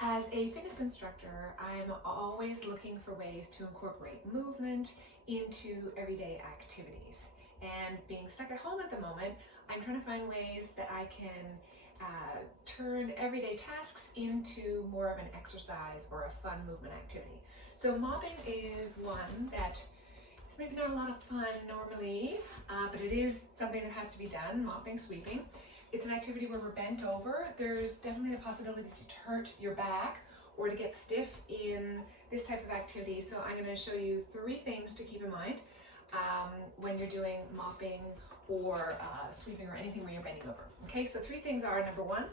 As a fitness instructor, I'm always looking for ways to incorporate movement into everyday activities. And being stuck at home at the moment, I'm trying to find ways that I can turn everyday tasks into more of an exercise or a fun movement activity. So mopping is one that is maybe not a lot of fun normally, but it is something that has to be done, mopping, sweeping. It's an activity where we're bent over. There's definitely the possibility to hurt your back or to get stiff in this type of activity. So I'm going to show you 3 things to keep in mind when you're doing mopping or sweeping or anything where you're bending over. Okay, so 3 things are: number 1,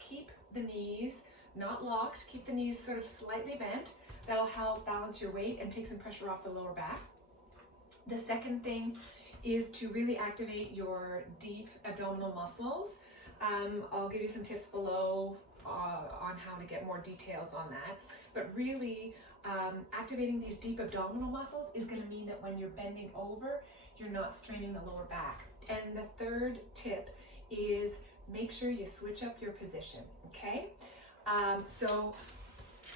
keep the knees not locked. Keep the knees sort of slightly bent. That'll help balance your weight and take some pressure off the lower back. The second thing is to really activate your deep abdominal muscles. I'll give you some tips below on how to get more details on that. But really, activating these deep abdominal muscles is going to mean that when you're bending over, you're not straining the lower back. And the third tip is make sure you switch up your position, okay? So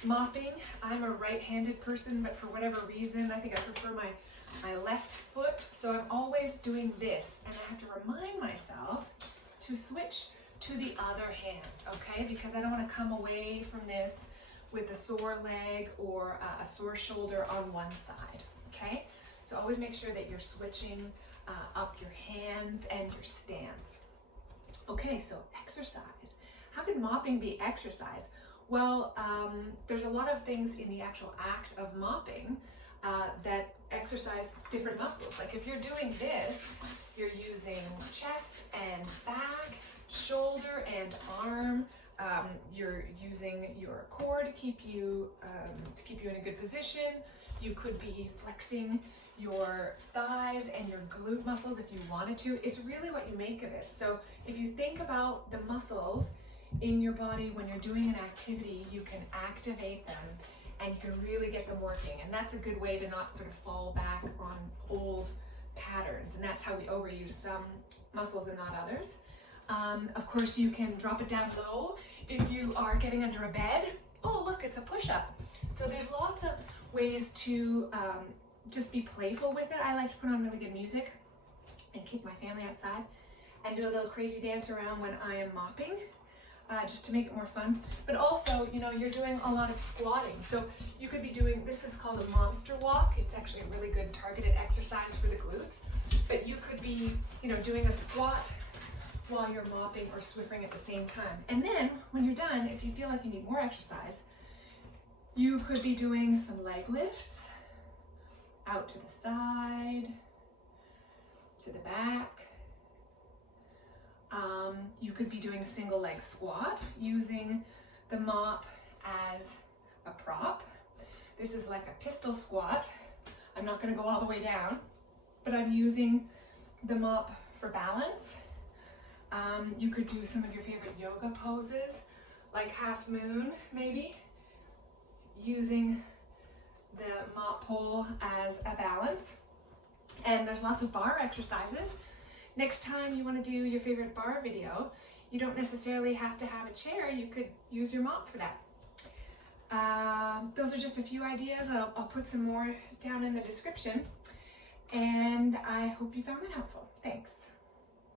mopping, I'm a right-handed person, but for whatever reason, I think I prefer my left foot, so I'm always doing this, and I have to remind myself to switch to the other hand, okay? Because I don't want to come away from this with a sore leg or a sore shoulder on one side, okay? So always make sure that you're switching up your hands and your stance. Okay, so exercise. How can mopping be exercise? Well, there's a lot of things in the actual act of mopping that exercise different muscles. Like if you're doing this, you're using chest and back, shoulder and arm. You're using your core to keep you in a good position. You could be flexing your thighs and your glute muscles if you wanted to. It's really what you make of it. So if you think about the muscles in your body when you're doing an activity, you can activate them and you can really get them working. And that's a good way to not sort of fall back on old patterns. And that's how we overuse some muscles and not others. Of course, you can drop it down low if you are getting under a bed. Oh, look, it's a push-up. So there's lots of ways to just be playful with it. I like to put on really good music and kick my family outside and do a little crazy dance around when I am mopping. Just to make it more fun. But also, you know, you're doing a lot of squatting. So you could be doing, this is called a monster walk. It's actually a really good targeted exercise for the glutes. But you could be, you know, doing a squat while you're mopping or swiffing at the same time. And then when you're done, if you feel like you need more exercise, you could be doing some leg lifts out to the side, to the back. You could be doing a single leg squat using the mop as a prop. This is like a pistol squat. I'm not going to go all the way down, but I'm using the mop for balance. You could do some of your favorite yoga poses, like half moon maybe, using the mop pole as a balance. And there's lots of bar exercises. Next time you want to do your favorite bar video, you don't necessarily have to have a chair. You could use your mop for that. Those are just a few ideas. I'll put some more down in the description. And I hope you found that helpful. Thanks.